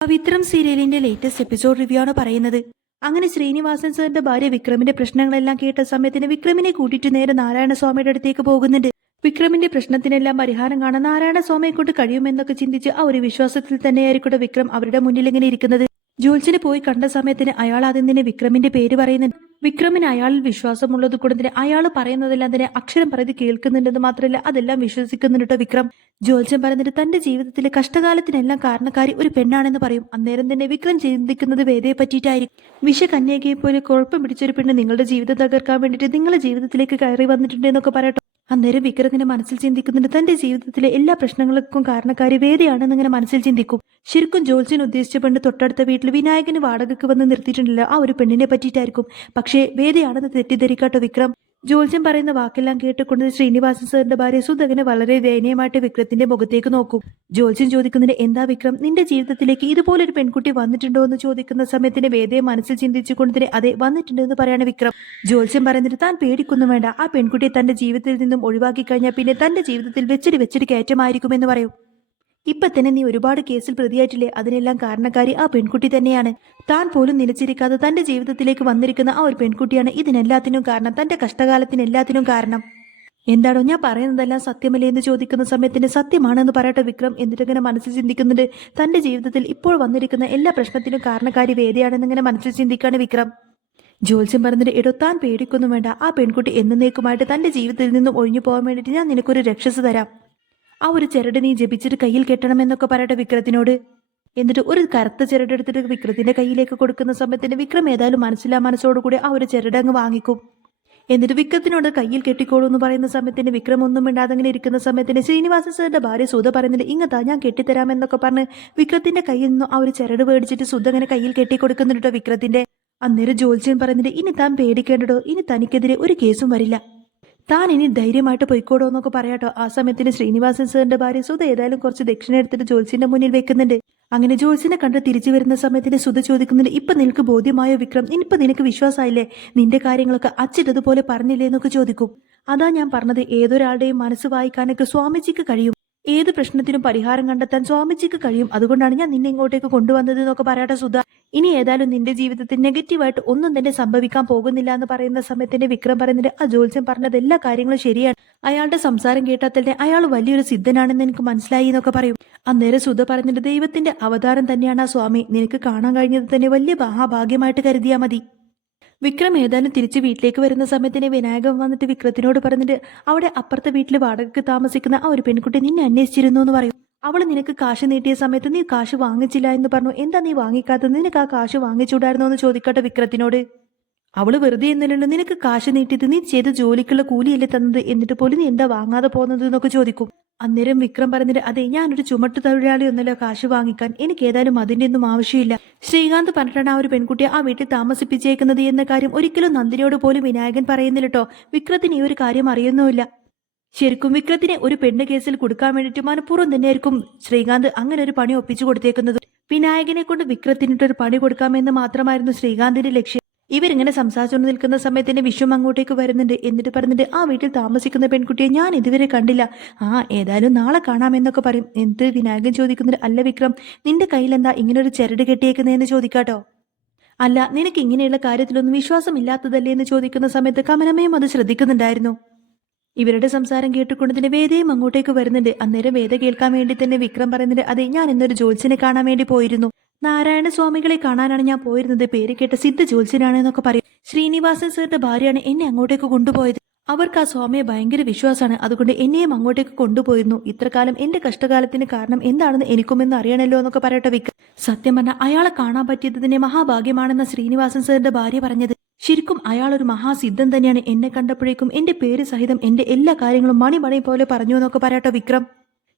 പവിത്രം സീരിയലിന്റെ latest episode review ആണ് പറയുന്നത്. അങ്ങനെ ശ്രീനിവാസൻ സാറിന്റെ ഭാര്യ വിക്രമിന്റെ പ്രശ്നങ്ങളെല്ലാം കേട്ട സമയത്തിന് വിക്രമിനെ കൂട്ടിയിട്ട് നേരെ നാരായണസ്വാമിയുടെ അടുത്തേക്ക് പോകുന്നുണ്ട്. വിക്രമിന്റെ പ്രശ്നത്തിനെല്ലാം പരിഹാരം കാണാൻ നാരായണസ്വാമിയെ കൊണ്ട് കഴിയുമെന്നൊക്കെ ചിന്തിച്ച് ആ ഒരു വിശ്വാസത്തിൽ തന്നെയായിരിക്കും വിക്രം അവരുടെ മുന്നിൽ ഇങ്ങനെ ഇരിക്കുന്നത്. ജോൽസിനെ പോയി കണ്ട സമയത്തിന് അയാൾ ആദ്യം തന്നെ വിക്രമിന്റെ പേര് പറയുന്നുണ്ട്. വിക്രമിന് അയാളിൽ വിശ്വാസമുള്ളത് കൊണ്ട് തന്നെ അയാൾ പറയുന്നതെല്ലാം തന്നെ അക്ഷരം പറയത് കേൾക്കുന്നുണ്ടെന്ന് മാത്രമല്ല അതെല്ലാം വിശ്വസിക്കുന്നുണ്ട് വിക്രം. ജോൽസൻ പറയുന്നത് തന്റെ ജീവിതത്തിലെ കഷ്ടകാലത്തിനെല്ലാം കാരണക്കാരി ഒരു പെണ്ണാണെന്ന് പറയും. അന്നേരം തന്നെ വിക്രം ചിന്തിക്കുന്നത് വേദയെ പറ്റിയിട്ടായിരിക്കും. വിഷകന്യകയെ പോലെ കുഴപ്പം പിടിച്ചൊരു പെണ്ണ് നിങ്ങളുടെ ജീവിതം തകർക്കാൻ വേണ്ടിയിട്ട് നിങ്ങളുടെ ജീവിതത്തിലേക്ക് കയറി വന്നിട്ടുണ്ട് എന്നൊക്കെ പറയട്ടോ. അന്നേരം വിക്രമിന്റെ മനസ്സിൽ ചിന്തിക്കുന്നുണ്ട് തന്റെ ജീവിതത്തിലെ എല്ലാ പ്രശ്നങ്ങൾക്കും കാരണക്കാരി വേദയാണെന്ന് ഇങ്ങനെ മനസ്സിൽ ചിന്തിക്കും. ശരിക്കും ജോൽസിന് ഉദ്ദേശിച്ച പെണ്ണ് തൊട്ടടുത്ത വീട്ടിൽ വിനായകന് വാടകയ്ക്ക് വന്ന് നിർത്തിയിട്ടുണ്ടല്ലോ ആ ഒരു പെണ്ണിനെ പറ്റിയിട്ടായിരിക്കും. പക്ഷേ വേദയാണെന്ന് തെറ്റിദ്ധരിക്കാട്ടോ വിക്രം. ജോൽസൻ പറയുന്ന വാക്കെല്ലാം കേട്ടുകൊണ്ട് ശ്രീനിവാസൻ സാറിന്റെ ഭാര്യ സുധകനെ വളരെ ദയനീയമായിട്ട് വിക്രത്തിന്റെ മുഖത്തേക്ക് നോക്കും. ജോൽസൻ ചോദിക്കുന്നതിന് എന്താ വിക്രം നിന്റെ ജീവിതത്തിലേക്ക് ഇതുപോലൊരു പെൺകുട്ടി വന്നിട്ടുണ്ടോ എന്ന് ചോദിക്കുന്ന സമയത്തിന് വേദയെ മനസ്സിൽ ചിന്തിച്ചുകൊണ്ട് തന്നെ അതെ വന്നിട്ടുണ്ട് എന്ന് പറയാണ് വിക്രം. ജോൽസൻ പറയുന്നത് താൻ പേടിക്കൊന്നും വേണ്ട, ആ പെൺകുട്ടിയെ തന്റെ ജീവിതത്തിൽ നിന്നും ഒഴിവാക്കി കഴിഞ്ഞാൽ പിന്നെ തന്റെ ജീവിതത്തിൽ വെച്ചിട്ട് കയറ്റമായിരിക്കുമെന്ന് പറയും. ഇപ്പൊ തന്നെ നീ ഒരുപാട് കേസിൽ പ്രതിയായിട്ടില്ലേ, അതിനെല്ലാം കാരണക്കാരി ആ പെൺകുട്ടി തന്നെയാണ്. താൻ പോലും നിലച്ചിരിക്കാതെ തന്റെ ജീവിതത്തിലേക്ക് വന്നിരിക്കുന്ന ആ ഒരു പെൺകുട്ടിയാണ് ഇതിനെല്ലാത്തിനും കാരണം, തന്റെ കഷ്ടകാലത്തിന് എല്ലാത്തിനും കാരണം. എന്താണോ ഞാൻ പറയുന്നതെല്ലാം സത്യമല്ലേ എന്ന് ചോദിക്കുന്ന സമയത്തിന് സത്യമാണെന്ന് പറയട്ടെ വിക്രം. എന്നിട്ടിങ്ങനെ മനസ്സിൽ ചിന്തിക്കുന്നുണ്ട് തന്റെ ജീവിതത്തിൽ ഇപ്പോൾ വന്നിരിക്കുന്ന എല്ലാ പ്രശ്നത്തിനും കാരണക്കാരി വേദയാണെന്ന് ഇങ്ങനെ മനസ്സിൽ ചിന്തിക്കാണ് വിക്രം. ജോത്സ്യം പറഞ്ഞിട്ട് എടോ താൻ പേടിക്കൊന്നും വേണ്ട, ആ പെൺകുട്ടി എന്നേക്കുമായിട്ട് തന്റെ ജീവിതത്തിൽ നിന്നും ഒഴിഞ്ഞു പോകാൻ വേണ്ടിയിട്ട് ഞാൻ നിനക്കൊരു രക്ഷസ് തരാം. ആ ഒരു ചരട് നീ ജപിച്ചിട്ട് കയ്യിൽ കെട്ടണമെന്നൊക്കെ പറയട്ടെ വിക്രത്തിനോട്. എന്നിട്ട് ഒരു കറുത്ത ചരടെടുത്തിട്ട് വിക്രത്തിന്റെ കയ്യിലേക്ക് കൊടുക്കുന്ന സമയത്തിന് വിക്രം ഏതായാലും മനസ്സോടുകൂടി ആ ഒരു ചരട് അങ്ങ് വാങ്ങിക്കും. എന്നിട്ട് വിക്രത്തിനോട് കയ്യിൽ കെട്ടിക്കോളൂ എന്ന് പറയുന്ന സമയത്തിന് വിക്രം ഒന്നും മിണ്ടാതെ അങ്ങനെ ഇരിക്കുന്ന സമയത്തിന് ശ്രീനിവാസൻ സാറിന്റെ ഭാര്യ സുധ പറയുന്നുണ്ട് ഇങ്ങത്താ ഞാൻ കെട്ടിത്തരാമെന്നൊക്കെ പറഞ്ഞ് വിക്രത്തിന്റെ കയ്യിൽ നിന്നും ആ ഒരു ചരട് മേടിച്ചിട്ട് സുധ അങ്ങനെ കയ്യിൽ കെട്ടിക്കൊടുക്കുന്നുണ്ടോ വിക്രത്തിന്റെ. അന്നേരം ജോത്സ്യൻ പറയുന്നുണ്ട് ഇനി താൻ പേടിക്കേണ്ടടോ, ഇനി തനിക്കെതിരെ ഒരു കേസും വരില്ല, താൻ ഇനി ധൈര്യമായിട്ട് പൊയ്ക്കോടോ എന്നൊക്കെ പറയാട്ടോ. ആ സമയത്തിന് ശ്രീനിവാസൻ സാറിന്റെ ഭാര്യ സുധ ഏതായാലും കുറച്ച് ദക്ഷിണ എടുത്തിട്ട് ജോത്സ്യന്റെ മുന്നിൽ വെക്കുന്നുണ്ട്. അങ്ങനെ ജോത്സ്യനെ കണ്ട് തിരിച്ചു വരുന്ന സമയത്തിന് സുധ ചോദിക്കുന്നുണ്ട് ഇപ്പൊ നിനക്ക് ബോധ്യമായോ വിക്രം, ഇനിയിപ്പൊ നിനക്ക് വിശ്വാസമായില്ലേ, നിന്റെ കാര്യങ്ങളൊക്കെ അച്ഛനതുപോലെ പറഞ്ഞില്ലേ എന്നൊക്കെ ചോദിക്കും. അതാ ഞാൻ പറഞ്ഞത് ഏതൊരാളുടെയും മനസ്സ് വായിക്കാനൊക്കെ സ്വാമിജിക്ക് കഴിയും, ഏത് പ്രശ്നത്തിനും പരിഹാരം കണ്ടെത്താൻ സ്വാമിജിക്ക് കഴിയും, അതുകൊണ്ടാണ് ഞാൻ നിന്നെ ഇങ്ങോട്ടേക്ക് കൊണ്ടുവന്നത് എന്നൊക്കെ പറയാട്ടെ സുധ. ഇനി ഏതായാലും നിന്റെ ജീവിതത്തിൽ നെഗറ്റീവായിട്ട് ഒന്നും തന്നെ സംഭവിക്കാൻ പോകുന്നില്ല എന്ന് പറയുന്ന സമയത്തിന്റെ വിക്രം പറയുന്നത് ആ ജോത്സ്യൻ പറഞ്ഞത് എല്ലാ കാര്യങ്ങളും ശരിയാണ്, അയാളുടെ സംസാരം കേട്ടാൽ തന്നെ അയാൾ വലിയൊരു സിദ്ധനാണെന്ന് എനിക്ക് മനസ്സിലായി എന്നൊക്കെ പറയും. അന്നേരം സുധ പറഞ്ഞിട്ട് ദൈവത്തിന്റെ അവതാരം തന്നെയാണ് ആ സ്വാമി, നിനക്ക് കാണാൻ കഴിഞ്ഞത് തന്നെ വലിയ മഹാഭാഗ്യമായിട്ട് കരുതിയാൽ മതി. വിക്രം ഏതായാലും തിരിച്ച് വീട്ടിലേക്ക് വരുന്ന സമയത്തിന് വിനായകൻ വന്നിട്ട് വിക്രത്തിനോട് പറഞ്ഞിട്ട് അവിടെ അപ്പുറത്തെ വീട്ടിൽ വാടകയ്ക്ക് താമസിക്കുന്ന ആ ഒരു പെൺകുട്ടി നിന്നെ അന്വേഷിച്ചിരുന്നു എന്ന് പറയും. അവള് നിനക്ക് കാശ് നീട്ടിയ സമയത്ത് നീ കാശ് വാങ്ങിച്ചില്ല എന്ന് പറഞ്ഞു, എന്താ നീ വാങ്ങിക്കാത്തത്, നിനക്ക് ആ കാശ് വാങ്ങിച്ചൂടായിരുന്നോ എന്ന് ചോദിക്കട്ടെ വിക്രത്തിനോട്. അവള് വെറുതെ എന്നല്ലോ നിനക്ക് കാശ് നീട്ടിയത്, നീ ചെയ്ത ജോലിക്കുള്ള കൂലിയല്ലേ തന്നത്, എന്നിട്ട് പോലും നീ എന്താ വാങ്ങാതെ പോകുന്നത് എന്നൊക്കെ ചോദിക്കും. അന്നേരം വിക്രം പറഞ്ഞിട്ട് അതെ ഞാനൊരു ചുമട്ടു തൊഴിലാളി ഒന്നല്ലോ കാശ് വാങ്ങിക്കാൻ, എനിക്ക് ഏതായാലും അതിന്റെ ഒന്നും ആവശ്യമില്ല. ശ്രീകാന്ത് പറഞ്ഞിട്ടാണ് ആ ഒരു പെൺകുട്ടിയെ ആ വീട്ടിൽ താമസിപ്പിച്ചേക്കുന്നത് എന്ന കാര്യം ഒരിക്കലും നന്ദിനിയോട് പോലും വിനായകൻ പറയുന്നില്ല കേട്ടോ. വിക്രത്തിന് ഈ ഒരു കാര്യം അറിയുന്നുമില്ല. ശരിക്കും വിക്രത്തിനെ ഒരു പെണ്ണ് കേസിൽ കൊടുക്കാൻ വേണ്ടിയിട്ട് മനഃപൂർവ്വം തന്നെയായിരിക്കും ശ്രീകാന്ത് അങ്ങനെ ഒരു പണി ഒപ്പിച്ചു കൊടുത്തേക്കുന്നത്. വിനായകനെ കൊണ്ട് വിക്രത്തിനിട്ടൊരു പണി കൊടുക്കാമെന്ന് മാത്രമായിരുന്നു ശ്രീകാന്തിന്റെ ലക്ഷ്യം. ഇവരിങ്ങനെ സംസാരിച്ചുകൊണ്ട് നിൽക്കുന്ന സമയത്തിന് വിശ്വം അങ്ങോട്ടേക്ക് വരുന്നുണ്ട്. എന്നിട്ട് പറഞ്ഞിട്ട് ആ വീട്ടിൽ താമസിക്കുന്ന പെൺകുട്ടിയെ ഞാൻ ഇതുവരെ കണ്ടില്ല, ഏതായാലും നാളെ കാണാമെന്നൊക്കെ പറയും. എന്നിട്ട് വിനായകൻ ചോദിക്കുന്നുണ്ട് അല്ല വിക്രം നിന്റെ കയ്യിലെന്താ ഇങ്ങനെ ഒരു ചരട് കെട്ടിയേക്കുന്നതെന്ന് ചോദിക്കാട്ടോ. അല്ല നിനക്ക് ഇങ്ങനെയുള്ള കാര്യത്തിലൊന്നും വിശ്വാസമില്ലാത്തതല്ലേ എന്ന് ചോദിക്കുന്ന സമയത്ത് കമലമ്മയും അത് ശ്രദ്ധിക്കുന്നുണ്ടായിരുന്നു. ഇവരുടെ സംസാരം കേട്ടുകൊണ്ട് തന്നെ വേദയും അങ്ങോട്ടേക്ക് വരുന്നുണ്ട്. അന്നേരം വേദ കേൾക്കാൻ വേണ്ടി തന്നെ വിക്രം പറയുന്നുണ്ട് അതെ ഞാൻ ഇന്നൊരു ജോത്സ്യനെ കാണാൻ വേണ്ടി പോയിരുന്നു, നാരായണ സ്വാമികളെ കാണാനാണ് ഞാൻ പോയിരുന്നത്, പേര് കേട്ട സിദ്ധ ജോത്സ്യനാണ് എന്നൊക്കെ പറയും. ശ്രീനിവാസൻ സാറിന്റെ ഭാര്യയാണ് എന്നെ അങ്ങോട്ടേക്ക് കൊണ്ടുപോയത്, അവർക്ക് ആ സ്വാമിയെ ഭയങ്കര വിശ്വാസമാണ്, അതുകൊണ്ട് എന്നെയും അങ്ങോട്ടേക്ക് കൊണ്ടുപോയിരുന്നു. ഇത്രകാലം എന്റെ കഷ്ടകാലത്തിന് കാരണം എന്താണെന്ന് എനിക്കുമെന്ന് അറിയണല്ലോ എന്നൊക്കെ പറയട്ടെ വിക്രം. സത്യം പറഞ്ഞാൽ അയാളെ കാണാൻ പറ്റിയത് തന്നെ മഹാഭാഗ്യമാണെന്ന ശ്രീനിവാസൻ സാറിന്റെ ഭാര്യ പറഞ്ഞത്. ശരിക്കും അയാൾ ഒരു മഹാസിദ്ധൻ തന്നെയാണ്, എന്നെ കണ്ടപ്പോഴേക്കും എന്റെ പേര് സഹിതം എന്റെ എല്ലാ കാര്യങ്ങളും മണി പോലെ പറഞ്ഞു എന്നൊക്കെ പറയട്ടെ വിക്രം.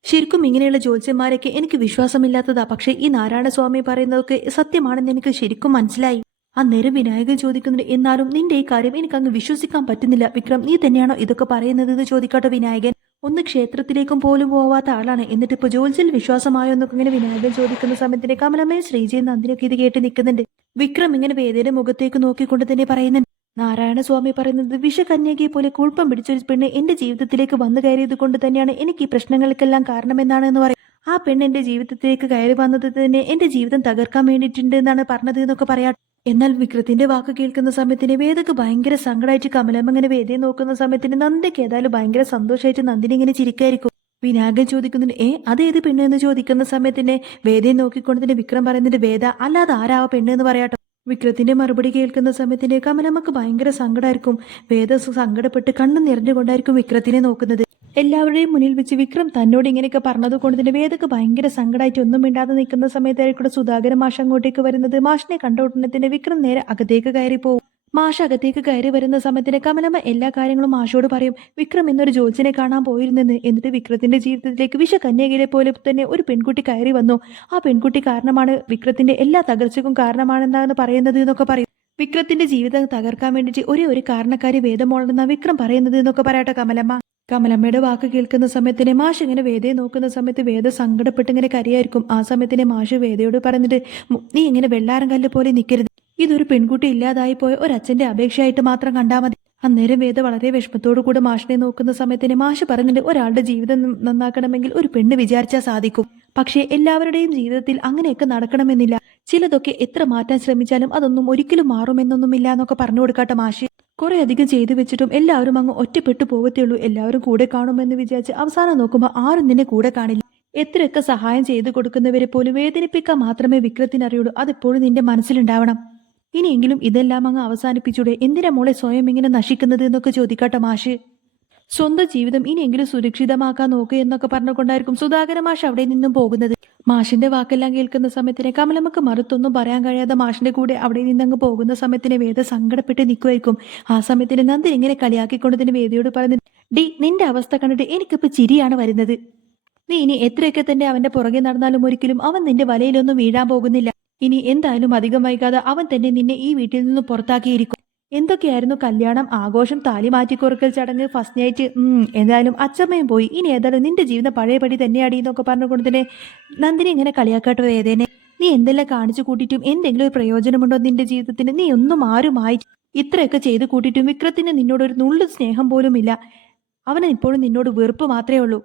ശരിക്കും ഇങ്ങനെയുള്ള ജ്യോത്സ്യന്മാരൊക്കെ എനിക്ക് വിശ്വാസമില്ലാത്തതാ, പക്ഷെ ഈ നാരായണസ്വാമി പറയുന്നതൊക്കെ സത്യമാണെന്ന് എനിക്ക് ശരിക്കും മനസ്സിലായി. അന്നേരം വിനായകൻ ചോദിക്കുന്നുണ്ട് എന്നാലും നിന്റെ ഈ കാര്യം എനിക്ക് അങ്ങ് വിശ്വസിക്കാൻ പറ്റുന്നില്ല വിക്രം, നീ തന്നെയാണോ ഇതൊക്കെ പറയുന്നത് എന്ന് ചോദിക്കട്ടെ വിനായകൻ. ഒന്ന് ക്ഷേത്രത്തിലേക്കും പോലും പോവാത്ത ആളാണ്, എന്നിട്ട് ഇപ്പൊ ജോത്സ്യൽ വിശ്വാസമായോ എന്നൊക്കെ ഇങ്ങനെ വിനായകൻ ചോദിക്കുന്ന സമയത്തിന് കമലമ്മയും ശ്രീജയും നന്ദിനൊക്കെ ഇത് കേട്ട് നിൽക്കുന്നുണ്ട്. വിക്രം ഇങ്ങനെ വേദയുടെ മുഖത്തേക്ക് നോക്കിക്കൊണ്ട് തന്നെ പറയുന്നുണ്ട് നാരായണസ്വാമി പറയുന്നത് വിഷകന്യകയെ പോലെ കുഴപ്പം പിടിച്ചൊരു പെണ്ണ് എന്റെ ജീവിതത്തിലേക്ക് വന്നു കയറിയത് കൊണ്ട് തന്നെയാണ് എനിക്ക് ഈ പ്രശ്നങ്ങൾക്കെല്ലാം കാരണമെന്നാണ് എന്ന് പറയും. ആ പെണ്ണ് എന്റെ ജീവിതത്തിലേക്ക് കയറി വന്നത് തന്നെ എന്റെ ജീവിതം തകർക്കാൻ വേണ്ടിയിട്ടുണ്ട് എന്നാണ് പറഞ്ഞത് എന്നൊക്കെ പറയാം. എന്നാൽ വിക്രത്തിന്റെ വാക്ക് കേൾക്കുന്ന സമയത്തിന് വേദക്ക് ഭയങ്കര സങ്കടമായിട്ട് കമലമ്മ ഇങ്ങനെ വേദയെ നോക്കുന്ന സമയത്തിന് നന്ദയ്ക്ക് ഏതായാലും ഭയങ്കര സന്തോഷമായിട്ട് നന്ദിനി ഇങ്ങനെ ചിരിക്കായിരിക്കും. വിനായകൻ ചോദിക്കുന്നുണ്ട്, അതേത് പെണ്ണ് എന്ന് ചോദിക്കുന്ന സമയത്തിന് വേദയെ നോക്കിക്കൊണ്ട് തന്നെ വിക്രം പറയുന്നുണ്ട്, വേദ അല്ലാതെ ആരാ പെണ്ണ് എന്ന് പറയാട്ടോ. വിക്രത്തിന്റെ മറുപടി കേൾക്കുന്ന സമയത്തിന് കമലമ്മക്ക് ഭയങ്കര സങ്കടമായിരിക്കും. വേദ സങ്കടപ്പെട്ട് കണ്ണു നിറഞ്ഞുകൊണ്ടായിരിക്കും വിക്രത്തിനെ നോക്കുന്നത്. എല്ലാവരുടെയും മുന്നിൽ വെച്ച് വിക്രം തന്നോട് ഇങ്ങനെയൊക്കെ പറഞ്ഞത് കൊണ്ട് തന്നെ വേദക്ക് ഭയങ്കര സങ്കടമായിട്ട് ഒന്നും മിണ്ടാതെ നിൽക്കുന്ന സമയത്തായിരിക്കും സുധാകരൻ മാഷ് അങ്ങോട്ടേക്ക് വരുന്നത്. മാഷിനെ കണ്ട ഉടനെ തന്നെ വിക്രം നേരെ അകത്തേക്ക് കയറി പോകും. മാഷ് അകത്തേക്ക് കയറി വരുന്ന സമയത്തിന് കമലമ്മ എല്ലാ കാര്യങ്ങളും മാഷോട് പറയും. വിക്രം എന്നൊരു ജോത്സ്യനെ കാണാൻ പോയിരുന്നെന്ന്. എന്നിട്ട് വിക്രത്തിന്റെ ജീവിതത്തിലേക്ക് വിഷകന്യകയിലെ പോലെ തന്നെ ഒരു പെൺകുട്ടി കയറി വന്നു. ആ പെൺകുട്ടി കാരണമാണ് വിക്രത്തിന്റെ എല്ലാ തകർച്ചയ്ക്കും കാരണമാണെന്നാണ് പറയുന്നത് എന്നൊക്കെ പറയും. വിക്രത്തിന്റെ ജീവിതം തകർക്കാൻ വേണ്ടിയിട്ട് ഒരു കാരണക്കാരി വേദമോളെന്നാ വിക്രം പറയുന്നത് എന്നൊക്കെ പറയട്ടെ കമലമ്മ. കമലമ്മയുടെ വാക്ക് കേൾക്കുന്ന സമയത്തിന് മാഷ് ഇങ്ങനെ വേദയെ നോക്കുന്ന സമയത്ത് വേദ സങ്കടപ്പെട്ട് ഇങ്ങനെ കരയായിരിക്കും. ആ സമയത്തിന് മാഷ് വേദയോട് പറഞ്ഞിട്ട്, നീ ഇങ്ങനെ വെള്ളാരം കല്ല് പോലെ നിൽക്കരുത്. ഇതൊരു പെൺകുട്ടി ഇല്ലാതായി പോയ ഒരച്ഛന്റെ അപേക്ഷയായിട്ട് മാത്രം കണ്ടാൽ മതി. അന്നേരം വേദ വളരെ വിഷമത്തോടു കൂടെ മാഷിനെ നോക്കുന്ന സമയത്തിന് മാഷ് പറഞ്ഞിട്ട്, ഒരാളുടെ ജീവിതം നന്നാക്കണമെങ്കിൽ ഒരു പെണ്ണ് വിചാരിച്ചാൽ സാധിക്കും. പക്ഷേ എല്ലാവരുടെയും ജീവിതത്തിൽ അങ്ങനെയൊക്കെ നടക്കണമെന്നില്ല. ചിലതൊക്കെ എത്ര മാറ്റാൻ ശ്രമിച്ചാലും അതൊന്നും ഒരിക്കലും മാറുമെന്നൊന്നുമില്ല എന്നൊക്കെ പറഞ്ഞു കൊടുക്കാട്ടെ മാഷി. കുറെ അധികം ചെയ്തു വെച്ചിട്ടും എല്ലാവരും അങ്ങ് ഒറ്റപ്പെട്ടു പോകത്തേ ഉള്ളൂ. എല്ലാവരും കൂടെ കാണുമെന്ന് വിചാരിച്ച് അവസാനം നോക്കുമ്പോൾ ആരും നിന്നെ കൂടെ കാണില്ല. എത്രയൊക്കെ സഹായം ചെയ്തു കൊടുക്കുന്നവരെ പോലും വേദനിപ്പിക്കാൻ മാത്രമേ വിക്രത്തിന് അറിയുള്ളൂ. അതെപ്പോഴും നിന്റെ മനസ്സിലുണ്ടാവണം. ഇനിയെങ്കിലും ഇതെല്ലാം അങ്ങ് അവസാനിപ്പിച്ചൂടെ? എന്തിനാ മോളെ സ്വയം ഇങ്ങനെ നശിക്കുന്നത് എന്നൊക്കെ ചോദിക്കാട്ടെ മാഷ്. സ്വന്തം ജീവിതം ഇനിയെങ്കിലും സുരക്ഷിതമാക്കാൻ നോക്കുക എന്നൊക്കെ പറഞ്ഞുകൊണ്ടായിരിക്കും സുധാകര മാഷ് അവിടെ നിന്നും പോകുന്നത്. മാഷിന്റെ വാക്കെല്ലാം കേൾക്കുന്ന സമയത്തിന് കമലമ്മക്ക് മറുത്തൊന്നും പറയാൻ കഴിയാതെ മാഷിന്റെ കൂടെ അവിടെ നിന്നങ്ങ് പോകുന്ന സമയത്തിന് വേദ സങ്കടപ്പെട്ട് നിൽക്കുമായിരിക്കും. ആ സമയത്തിന് നന്ദി ഇങ്ങനെ കളിയാക്കിക്കൊണ്ടതിന് വേദയോട് പറഞ്ഞു, ഡി നിന്റെ അവസ്ഥ കണ്ടിട്ട് എനിക്കിപ്പോ ചിരിയാണ് വരുന്നത്. നീ ഇനി എത്രയൊക്കെ തന്നെ അവന്റെ പുറകെ നടന്നാലും ഒരിക്കലും അവൻ നിന്റെ വലയിലൊന്നും വീഴാൻ പോകുന്നില്ല. ഇനി എന്തായാലും അധികം വൈകാതെ അവൻ തന്നെ നിന്നെ ഈ വീട്ടിൽ നിന്നും പുറത്താക്കിയിരിക്കും. എന്തൊക്കെയായിരുന്നു കല്യാണം, ആഘോഷം, താലി മാറ്റിക്കൊറുക്കൽ ചടങ്ങ്, ഫസ്റ്റ് നൈറ്റ്, എന്തായാലും അച്ചമ്മയും പോയി. ഇനി ഏതായാലും നിന്റെ ജീവിതം പഴയപടി തന്നെയാടി എന്നൊക്കെ പറഞ്ഞുകൊണ്ട് തന്നെ നന്ദിനി ഇങ്ങനെ കളിയാക്കാട്ടോ വേദേനെ. നീ എന്തെല്ലാം കാണിച്ചു കൂട്ടിയിട്ടും എന്തെങ്കിലും ഒരു പ്രയോജനമുണ്ടോ നിന്റെ ജീവിതത്തിന്? നീ ഒന്നും ആരുമായി ഇത്രയൊക്കെ ചെയ്തു കൂട്ടിയിട്ടും വിക്രത്തിന് നിന്നോടൊരു നുള്ളു സ്നേഹം പോലും ഇല്ല. അവന് ഇപ്പോഴും നിന്നോട് വെറുപ്പ് മാത്രമേ ഉള്ളൂ.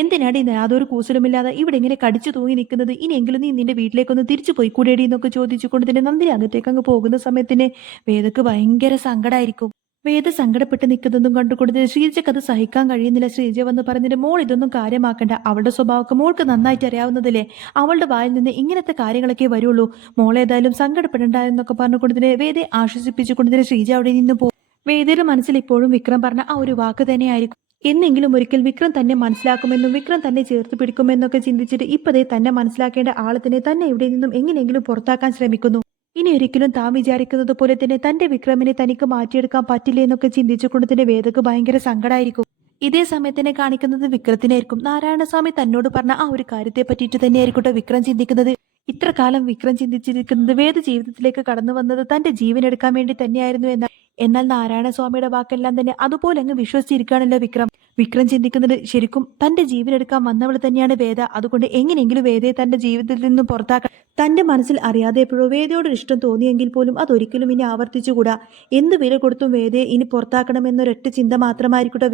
എന്തിനാടി യാതൊരു കൂസലുമില്ലാതെ ഇവിടെ ഇങ്ങനെ കടിച്ചു തൂങ്ങി നിൽക്കുന്നത്? ഇനിയെങ്കിലും നീ നിന്റെ വീട്ടിലേക്കൊന്ന് തിരിച്ചു പോയി കൂടേടി എന്നൊക്കെ ചോദിച്ചുകൊണ്ട് തന്നെ നന്ദിനി അകത്തേക്ക് അങ്ങ് പോകുന്ന സമയത്തിന് വേദക്ക് ഭയങ്കര സങ്കടമായിരിക്കും. വേദ സങ്കടപ്പെട്ട് നിൽക്കുന്നതും കണ്ടുകൊണ്ട് ശ്രീജയ്ക്ക് അത് സഹിക്കാൻ കഴിയുന്നില്ല. ശ്രീജ വന്ന് പറഞ്ഞിട്ട്, മോൾ ഇതൊന്നും കാര്യമാക്കണ്ട. അവളുടെ സ്വഭാവമൊക്കെ മോൾക്ക് നന്നായിട്ട് അറിയാവുന്നതല്ലേ. അവളുടെ വായിൽ നിന്ന് ഇങ്ങനത്തെ കാര്യങ്ങളൊക്കെ വരുള്ളൂ. മോളേതായാലും സങ്കടപ്പെടണ്ട എന്നൊക്കെ പറഞ്ഞുകൊണ്ട് തന്നെ വേദയെ ആശ്വസിപ്പിച്ചുകൊണ്ട് തന്നെ ശ്രീജ അവിടെ നിന്ന് പോകും. വേദയുടെ മനസ്സിൽ ഇപ്പോഴും വിക്രം പറഞ്ഞ ആ ഒരു വാക്ക് തന്നെയായിരിക്കും. എന്നെങ്കിലും ഒരിക്കൽ വിക്രം തന്നെ മനസ്സിലാക്കുമെന്നും വിക്രം തന്നെ ചേർത്ത് പിടിക്കുമെന്നൊക്കെ ചിന്തിച്ചിട്ട് ഇപ്പതേ തന്നെ മനസ്സിലാക്കേണ്ട ആളത്തിനെ തന്നെ ഇവിടെ നിന്നും എങ്ങനെയെങ്കിലും പുറത്താക്കാൻ ശ്രമിക്കുന്നു. ഇനി ഒരിക്കലും താൻ വിചാരിക്കുന്നത് പോലെ തന്നെ തന്റെ വിക്രമിനെ തനിക്ക് മാറ്റിയെടുക്കാൻ പറ്റില്ല എന്നൊക്കെ ചിന്തിച്ചുകൊണ്ട് തന്നെ വേദക്ക് ഭയങ്കര സങ്കടമായിരിക്കും. ഇതേ സമയത്തിനെ കാണിക്കുന്നത് വിക്രത്തിനായിരിക്കും. നാരായണസ്വാമി തന്നോട് പറഞ്ഞ ആ ഒരു കാര്യത്തെ പറ്റിയിട്ട് തന്നെയായിരിക്കട്ടെ വിക്രം ചിന്തിക്കുന്നത്. ഇത്ര കാലം വിക്രം ചിന്തിച്ചിരിക്കുന്നത് വേദ ജീവിതത്തിലേക്ക് കടന്നു വന്നത് തന്റെ ജീവനെടുക്കാൻ വേണ്ടി തന്നെയായിരുന്നു എന്നാൽ നാരായണസ്വാമിയുടെ വാക്കെല്ലാം തന്നെ അതുപോലെ അങ്ങ് വിശ്വസിച്ചിരിക്കുകയാണല്ലോ വിക്രം. വിക്രം ചിന്തിക്കുന്നത് ശരിക്കും തന്റെ ജീവനെടുക്കാൻ വന്നവൾ തന്നെയാണ് വേദ. അതുകൊണ്ട് എങ്ങനെയെങ്കിലും വേദയെ തന്റെ ജീവിതത്തിൽ നിന്നും പുറത്താക്കാൻ തന്റെ മനസ്സിൽ അറിയാതെ എപ്പോഴോ വേദയോട് ഇഷ്ടം തോന്നിയെങ്കിൽ പോലും അതൊരിക്കലും ഇനി ആവർത്തിച്ചുകൂടാ. എന്ത് വില കൊടുത്തും വേദയെ ഇനി പുറത്താക്കണമെന്നൊരൊറ്റ ചിന്ത മാത്രമായിരിക്കട്ടെ